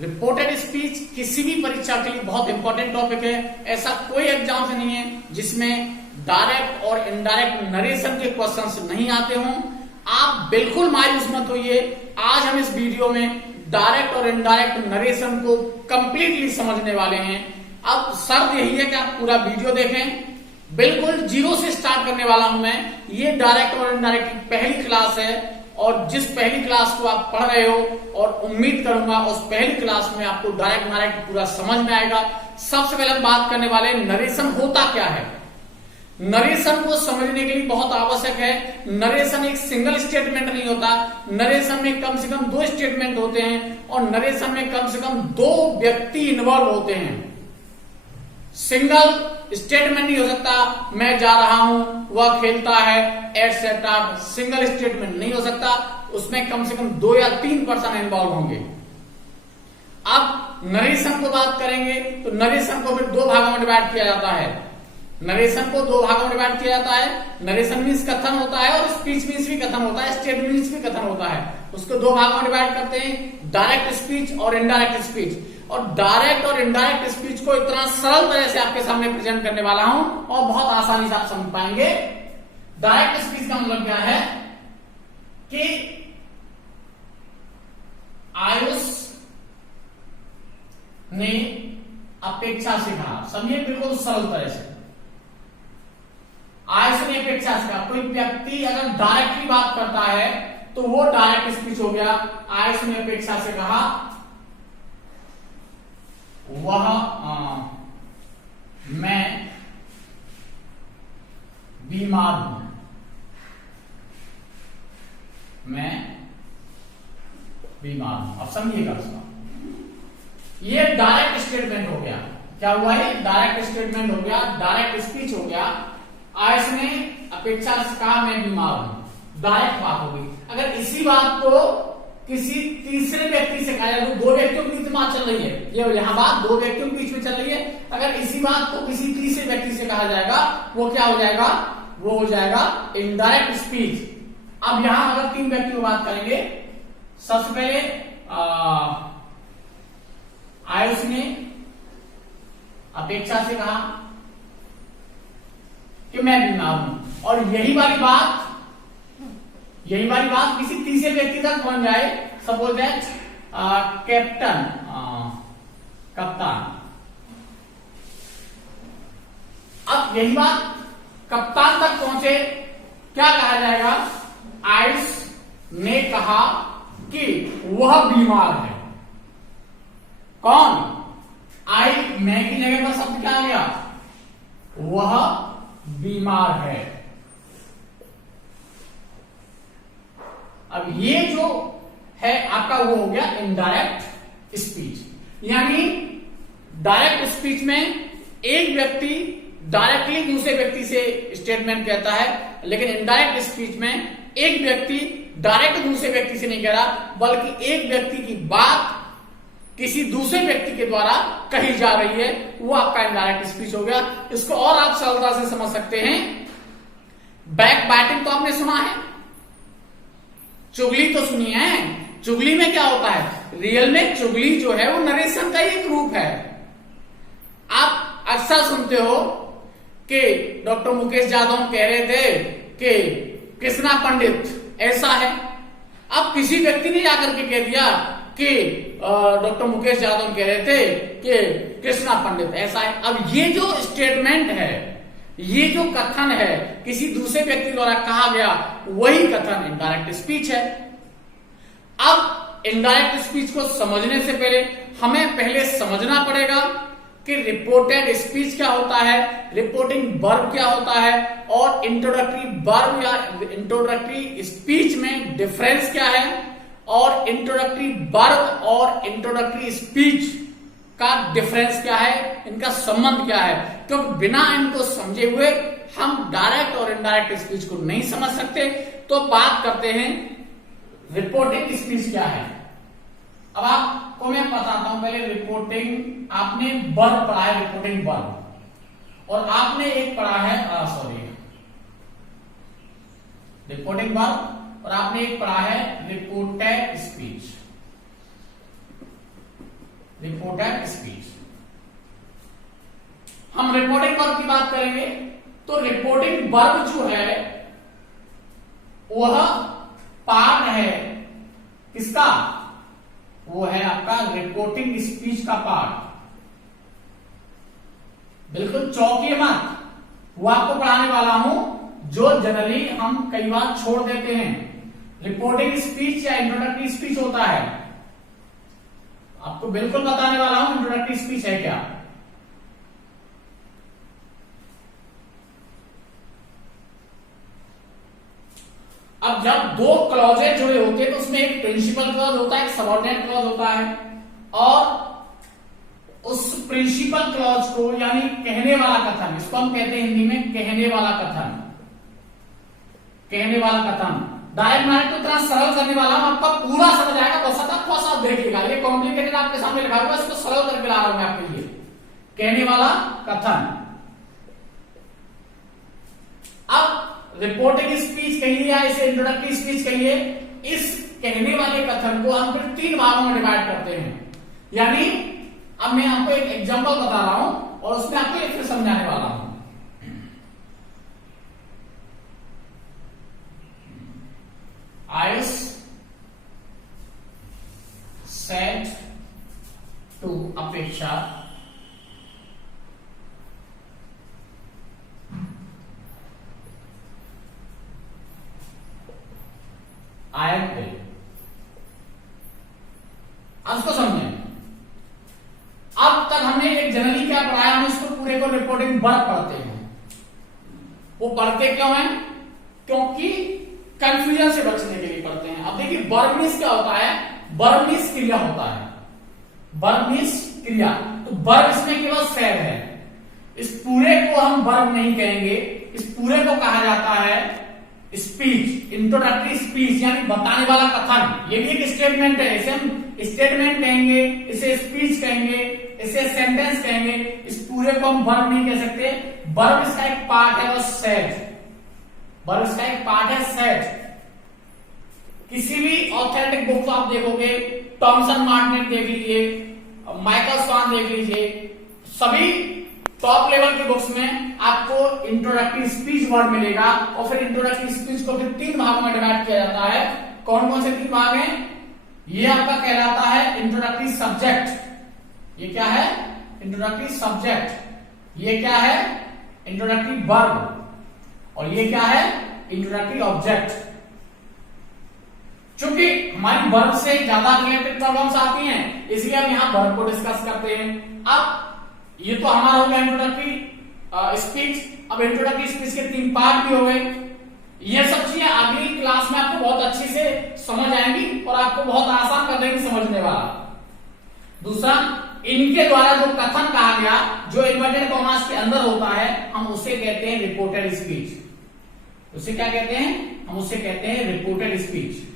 Reported speech किसी भी परीक्षा के लिए बहुत इंपॉर्टेंट टॉपिक है। ऐसा कोई एग्जाम से नहीं है जिसमें डायरेक्ट और इनडायरेक्ट नरेशन के क्वेश्चंस नहीं आते हों। आप बिल्कुल मायूस मत होइए। आज हम इस वीडियो में डायरेक्ट और इनडायरेक्ट नरेशन को कंप्लीटली समझने वाले हैं। अब शर्त यही है कि आप पूरा वीडियो देखें। बिल्कुल जीरो से स्टार्ट करने वाला हूं मैं। ये डायरेक्ट और इनडायरेक्ट की पहली क्लास है और जिस पहली क्लास को आप पढ़ रहे हो और उम्मीद करूंगा उस पहली क्लास में आपको डायरेक्ट इनडायरेक्ट पूरा समझ में आएगा। सबसे पहले हम बात करने वाले नरेशन होता क्या है। नरेशन को समझने के लिए बहुत आवश्यक है। नरेशन एक सिंगल स्टेटमेंट नहीं होता। नरेशन में कम से कम 2 स्टेटमेंट होते हैं और नरेशन में कम से कम 2 व्यक्ति इन्वॉल्व होते हैं। सिंगल स्टेटमेंट नहीं हो सकता, मैं जा रहा हूं, वह खेलता है, एटसेट्रा। सिंगल स्टेटमेंट नहीं हो सकता, उसमें कम से कम 2 या 3 पर्सन इन्वॉल्व होंगे। अब नरेशन को बात करेंगे तो नरेशन को फिर 2 भागों में डिवाइड किया जाता है। नरेशन को 2 भागों में डिवाइड किया जाता है। नरेशन मीन्स कथन होता है और स्पीच मीन्स भी कथन होता है, स्टेटमेंट मीन्स भी कथन होता है। उसको 2 भागों में डिवाइड करते हैं, डायरेक्ट स्पीच और इनडायरेक्ट स्पीच। और डायरेक्ट और इनडायरेक्ट स्पीच को इतना सरल तरह से आपके सामने प्रेजेंट करने वाला हूं और बहुत आसानी से आप समझ पाएंगे। डायरेक्ट स्पीच का मतलब क्या है कि आयुष ने अपेक्षा से कहा। समझिए बिल्कुल सरल तरह से। आयुष ने अपेक्षा से कहा। कोई व्यक्ति अगर डायरेक्टली बात करता है तो वो डायरेक्ट स्पीच हो गया। आयुष ने अपेक्षा से कहा वह मैं बीमार हूं। मैं बीमार हूं। अब समझिएगा उसका, ये डायरेक्ट स्टेटमेंट हो गया। क्या हुआ? ये डायरेक्ट स्टेटमेंट हो गया, डायरेक्ट स्पीच हो गया। आयुष ने अपेक्षा से कहा मैं बीमार हूं, डायरेक्ट बात हो गई। अगर इसी बात को किसी तीसरे व्यक्ति से कहा जाए तो 2 व्यक्तियों के बीच में बात चल रही है, ये यहां बात 2 व्यक्तियों के बीच में चल रही है। अगर इसी बात को किसी तीसरे व्यक्ति से कहा जाएगा वो क्या हो जाएगा? वो हो जाएगा इनडायरेक्ट स्पीच। अब यहां अगर 3 व्यक्तियों की बात करेंगे, सबसे पहले आयुष ने अपेक्षा से कहा कि मैं बीमार हूं और यही वाली बात किसी तीसरे व्यक्ति तक पहुंच जाए। सपोज दैट कैप्टन, कप्तान। अब यही बात कप्तान तक पहुंचे, क्या कहा जाएगा? आयुष ने कहा कि वह बीमार है। कौन? मैं की जगह पर शब्द क्या आ गया? वह बीमार है। अब ये जो है आपका वो हो गया इनडायरेक्ट स्पीच। यानी डायरेक्ट स्पीच में एक व्यक्ति डायरेक्टली दूसरे व्यक्ति से स्टेटमेंट कहता है, लेकिन इनडायरेक्ट स्पीच में एक व्यक्ति डायरेक्ट दूसरे व्यक्ति से नहीं कह रहा, बल्कि एक व्यक्ति की बात किसी दूसरे व्यक्ति के द्वारा कही जा रही है, वो आपका इनडायरेक्ट स्पीच हो गया। इसको और आप सरलता से समझ सकते हैं। बैक बाइटिंग तो आपने सुना है, चुगली तो सुनी है। चुगली में क्या होता है? रियल में चुगली जो है वो नरेशन का एक रूप है। आप अक्सर सुनते हो कि डॉक्टर मुकेश यादव कह रहे थे कि कृष्णा पंडित ऐसा है। अब किसी व्यक्ति ने जाकर के कह दिया कि डॉक्टर मुकेश यादव कह रहे थे कि कृष्णा पंडित ऐसा है। अब ये जो स्टेटमेंट है, ये जो कथन है, किसी दूसरे व्यक्ति द्वारा कहा गया, वही कथन इनडायरेक्ट स्पीच है। अब इनडायरेक्ट स्पीच को समझने से पहले हमें पहले समझना पड़ेगा कि रिपोर्टेड स्पीच क्या होता है, रिपोर्टिंग वर्ब क्या होता है और इंट्रोडक्टरी वर्ब या इंट्रोडक्टरी स्पीच में डिफरेंस क्या है और इंट्रोडक्टरी वर्ब और इंट्रोडक्टरी स्पीच का डिफरेंस क्या है, इनका संबंध क्या है। क्योंकि बिना इनको समझे हुए हम डायरेक्ट और इनडायरेक्ट स्पीच को नहीं समझ सकते। तो बात करते हैं रिपोर्टिंग स्पीच क्या है। अब आपको मैं बताता हूं। पहले रिपोर्टिंग आपने वर्ब पढ़ा है, रिपोर्टिंग वर्ब, और आपने एक पढ़ा है रिपोर्टिंग वर्ब, और आपने एक पढ़ा है रिपोर्टेड स्पीच। Reported speech. हम रिपोर्टिंग वर्ब की बात करेंगे तो रिपोर्टिंग वर्ब जो है वह पार्ट है किसका, वो है आपका रिपोर्टिंग स्पीच का पार्ट। बिल्कुल चौंकिए मत, वो आपको पढ़ाने वाला हूं जो जनरली हम कई बार छोड़ देते हैं। रिपोर्टिंग स्पीच या इंट्रोडक्टरी स्पीच होता है, आपको बिल्कुल बताने वाला हूं इंट्रोडक्टरी स्पीच है क्या। अब जब दो क्लॉजेज जुड़े होते हैं तो उसमें एक प्रिंसिपल क्लॉज होता है, एक सबऑर्डिनेट क्लॉज होता है, और उस प्रिंसिपल क्लॉज को यानी कहने वाला कथन, इसको हम कहते हैं हिंदी में कहने वाला कथन। कहने वाला कथन डायरेक्ट मैंने तो इतना सरल करने वाला हूं, आपका पूरा समझ आएगा, बस तक थोड़ा सा देखिएगा। ये कॉम्प्लिकेटेड आपके सामने लिखा हुआ, इसको सरल करके ला रहा हूं मैं आपके लिए। कहने वाला कथन। अब रिपोर्टिंग स्पीच कहिए या इसे इंट्रोडक्टरी स्पीच कहिए, इस कहने वाले कथन को हम फिर 3 भागों में डिवाइड करते हैं। यानी अब मैं आपको एक एग्जांपल बता रहा हूं और उसमें आपको एक फिर समझाने वाला हूं। आयुष सेड टू अपेक्षा आई एम ए। अब इसको समझें। अब तक हमने एक जनरली क्या पढ़ाया, हम इसको पूरे को रिपोर्टिंग वर्ब पढ़ते हैं। वो पढ़ते क्यों हैं? क्योंकि कंफ्यूजन से बचने के लिए पढ़ते हैं। अब देखिए वर्ब मीन्स क्या होता है, वर्ब मीन्स क्रिया होता है। वर्ब मीन्स क्रिया, तो वर्ब इसमें केवल सेड है। इस पूरे को हम वर्ब नहीं कहेंगे, इस पूरे को कहा जाता है स्पीच, इंट्रोडक्टरी स्पीच, यानी बताने वाला कथन। ये भी एक स्टेटमेंट है, इसे हम स्टेटमेंट कहेंगे, इसे स्पीच कहेंगे, इसे सेंटेंस कहेंगे। इस पूरे को हम वर्ब नहीं कह सकते। वर्ब इसका एक पार्ट है, वो सेड। वर्ब इसका एक पार्ट है, सेड। किसी भी ऑथेंटिक बुक आप देखोगे, टॉमसन मार्टिनेट देख लीजिए, माइकल स्वान देख लीजिए, सभी टॉप लेवल की बुक्स में आपको इंट्रोडक्टरी स्पीच वर्ड मिलेगा। और फिर इंट्रोडक्टरी स्पीच को फिर 3 भागों में डिवाइड किया जाता है। कौन कौन से 3 भाग हैं? ये आपका कहलाता है इंट्रोडक्टरी सब्जेक्ट। ये क्या है? Introductory subject. ये क्या है? Introductory verb. और ये क्या है? Introductory object. चूंकि हमारी वर्ब से ज्यादा रिलेटेड प्रॉब्लम्स आती हैं, इसलिए हम यहां वर्ब को डिस्कस करते हैं। अब ये तो हमारा हो गया इंट्रोडक्टरी स्पीच। अब इंट्रोडक्टरी स्पीच के 3 पार्ट भी हो गए। ये सब चीजें अगली क्लास में आपको बहुत अच्छी से समझ आएंगी और आपको बहुत आसान कर देंगी समझने वाला। दूसरा, इनके द्वारा जो कथन कहा गया, जो इन्वर्टेड कॉमास के अंदर होता है, हम उसे कहते हैं रिपोर्टेड स्पीच। उसे क्या कहते हैं? हम उसे कहते हैं रिपोर्टेड स्पीच।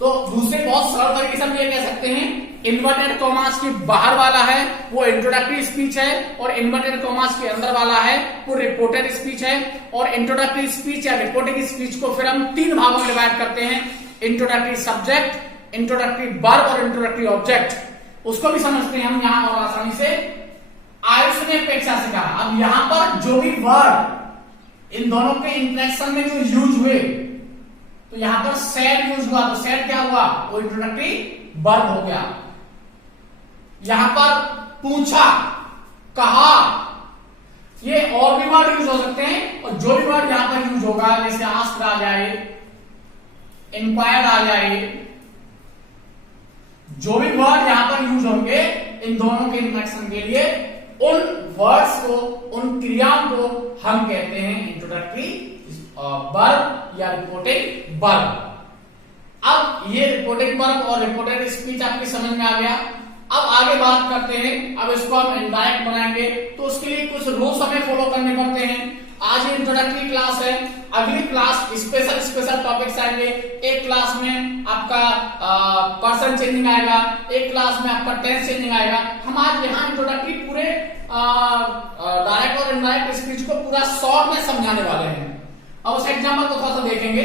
तो दूसरे बहुत सरल तरीके से हम ये कह सकते हैं, इन्वर्टेड कॉमास के बाहर वाला है वो इंट्रोडक्टरी स्पीच है, और इन्वर्टेड कॉमास के अंदर वाला है वो रिपोर्टेड स्पीच है। और इंट्रोडक्टरी स्पीच या रिपोर्टिंग स्पीच को फिर हम 3 भागों में डिवाइड करते हैं, इंट्रोडक्टरी सब्जेक्ट, इंट्रोडक्टरी वर्ब और इंट्रोडक्टरी ऑब्जेक्ट। उसको भी समझते हैं हम यहां और आसानी से। आयुष ने अपेक्षा से कहा। अब यहां पर जो भी वर्ब इन दोनों के इंटरेक्शन में जो यूज हुए, तो यहां पर सेड यूज हुआ, तो सेड क्या हुआ? वो इंट्रोडक्टरी वर्ब हो गया। यहां पर पूछा, कहा, ये और भी वर्ड यूज हो सकते हैं। और जो भी वर्ड यहां पर यूज होगा, जैसे आस्क आ जाए, इंक्वायर्ड आ जाए, जो भी वर्ड यहां पर यूज होंगे इन दोनों के इंट्रैक्शन के लिए, उन वर्ड्स को, उन क्रियाओं को हम कहते हैं इंट्रोडक्टरी वर्ब या रिपोर्टिंग वर्ब। अब ये रिपोर्टिंग वर्ब और रिपोर्टेड स्पीच आपकी समझ में आ गया। अब आगे बात करते हैं, अब इसको हम इनडायरेक्ट बनाएंगे, तो उसके लिए कुछ रूल्स हमें फॉलो करने पड़ते हैं। आज इंट्रोडक्टरी क्लास है, अगली क्लास स्पेशल टॉपिक्स आएंगे। एक क्लास में आपका पर्सन चेंजिंग आएगा, एक क्लास में आपका टेंस चेंजिंग आएगा। हम आज यहाँ इंट्रोडक्टरी पूरे डायरेक्ट और इनडायरेक्ट स्पीच को पूरा शॉर्ट में समझाने वाले हैं। अब उस एग्जाम्पल को थोड़ा सा देखेंगे।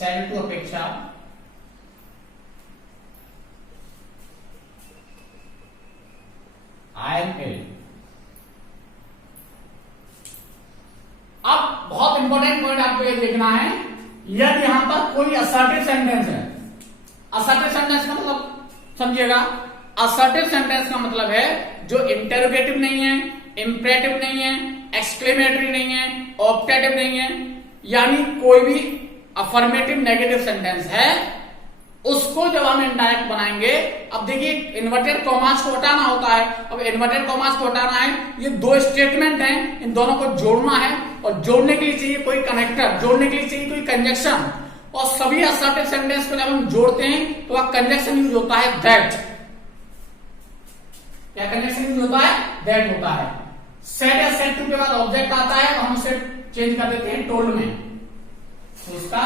सेल टू अपेक्षा INL। अब बहुत इंपॉर्टेंट पॉइंट आपको ये देखना है, यदि यहां पर कोई असर्टिव सेंटेंस है, असर्टिव सेंटेंस का मतलब समझिएगा, असर्टिव सेंटेंस का मतलब है जो इंटरोगेटिव नहीं है, इंपरेटिव नहीं है, एक्सक्लेमेटरी नहीं है, ऑप्टेटिव नहीं है, यानी कोई भी अफर्मेटिव नेगेटिव सेंटेंस है, उसको जब हम इनडायरेक्ट बनाएंगे। अब देखिए इन्वर्टेड कॉमास को हटाना होता है। अब इन्वर्टेड कॉमास को हटाना है, ये दो स्टेटमेंट हैं, इन दोनों को जोड़ना है, और जोड़ने के लिए चाहिए कोई कनेक्टर, जोड़ने के लिए चाहिए कोई कंजक्शन, और सभी असर्टिव सेंटेंस को जब हम जोड़ते हैं तो वह कंजक्शन यूज होता है दैट। क्या कंजक्शन यूज होता है? दैट होता है। सेट या सेट टू के बाद ऑब्जेक्ट आता है, तो हम उसे चेंज कर देते हैं टोल्ड में, तो इसका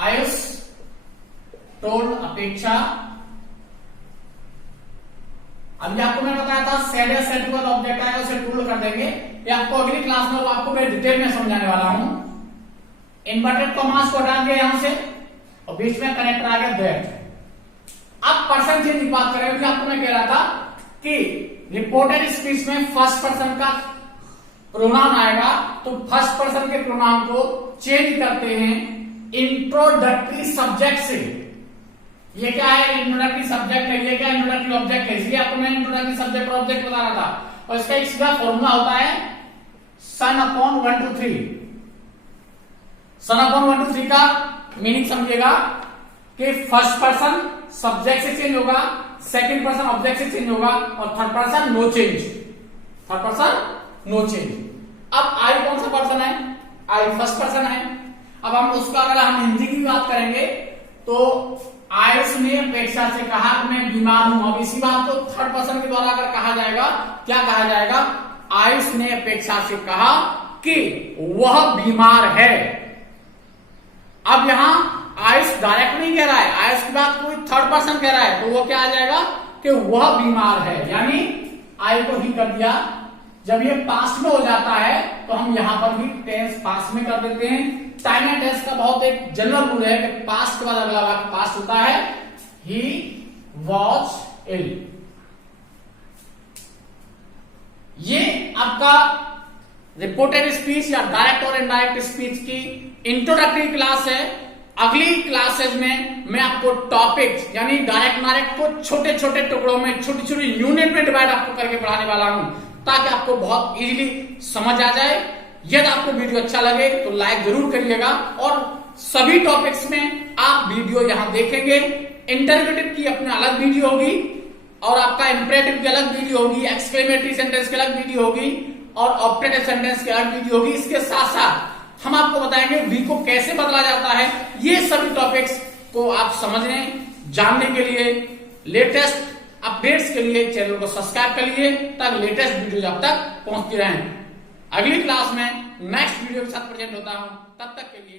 आयुष टोल्ड अपेक्षा। अभी आपको मैंने बताया था सेट या सेट के बाद ऑब्जेक्ट आएगा उसे टोल्ड कर देंगे। ये आपको अगली क्लास में आपको मैं डिटेल में समझाने वाला हूं। इन्वर्टेड कॉमास को हटा दिया यहां से, और बीच में कनेक्टर आ गया दैट। अब पर्सन चेंज की बात करें, क्योंकि आपको मैं कह रहा था कि रिपोर्टेड स्पीच में फर्स्ट पर्सन का प्रोनाउन आएगा, तो फर्स्ट पर्सन के प्रोनाउन को चेंज करते हैं इंट्रोडक्टरी सब्जेक्ट से। ये क्या है? इंट्रोडक्टरी सब्जेक्ट है। ये क्या इंट्रोडक्टरी ऑब्जेक्ट है? इसलिए आपको मैं इंट्रोडक्टरी सब्जेक्ट और ऑब्जेक्ट बता रहा था। और इसका एक सीधा फॉर्मूला होता है सन अपॉन 1 2 3। सन अपॉन 1 2 3 का मीनिंग समझिएगा कि फर्स्ट पर्सन सब्जेक्ट से चेंज होगा, सेकंड पर्सन ऑब्जेक्ट से चेंज होगा, और third person no change. Third person no change. अब आई कौन सा पर्सन है? आई फर्स्ट पर्सन है। अब हम उसका अगर हम हिंदी की बात करेंगे तो आयुष ने अपेक्षा से कहा कि मैं बीमार हूं। अब इसी बात को थर्ड पर्सन के द्वारा अगर कहा जाएगा, क्या कहा जाएगा? आयुष ने अपेक्षा से कहा कि वह बीमार है। अब यहां आयुष डायरेक्ट नहीं कह रहा है, आयुष की बात कोई थर्ड पर्सन कह रहा है, तो वो क्या आ जाएगा कि वह बीमार है, यानी आई को ही कर दिया। जब ये पास्ट में हो जाता है तो हम यहां पर भी टेंस पास्ट में कर देते हैं। टाइम एंड टेंस का बहुत एक जनरल रूल है कि पास्ट के बाद अगला वाक्य पास्ट होता है। He was ill. ये आपका रिपोर्टेड स्पीच या डायरेक्ट और इनडायरेक्ट स्पीच की इंट्रोडक्टरी क्लास है। अगली क्लासेज में मैं आपको टॉपिक्स यानी डायरेक्ट डायरेक्ट को छोटे छोटे टुकड़ों में, छोटी छोटी यूनिट में डिवाइड आपको करके पढ़ाने वाला हूं, ताकि आपको बहुत इजीली समझ आ जाए। यदि आपको वीडियो अच्छा लगे तो लाइक जरूर करिएगा, और सभी टॉपिक्स में आप वीडियो यहां देखेंगे। इंटरगेटिव की अपनी अलग वीडियो होगी, और आपका इंपरेटिव की अलग वीडियो होगी, एक्सक्लेमेटरी सेंटेंस की अलग वीडियो होगी, और ऑप्टेटिव सेंटेंस की अलग वीडियो होगी। इसके साथ साथ हम आपको बताएंगे वी को कैसे बदला जाता है। ये सभी टॉपिक्स को आप समझने, जानने के लिए, लेटेस्ट अपडेट्स के लिए चैनल को सब्सक्राइब कर लीजिए, ताकि लेटेस्ट वीडियो आप तक पहुंचती रहें। अगली क्लास में नेक्स्ट वीडियो के साथ प्रेजेंट होता हूं, तब तक के लिए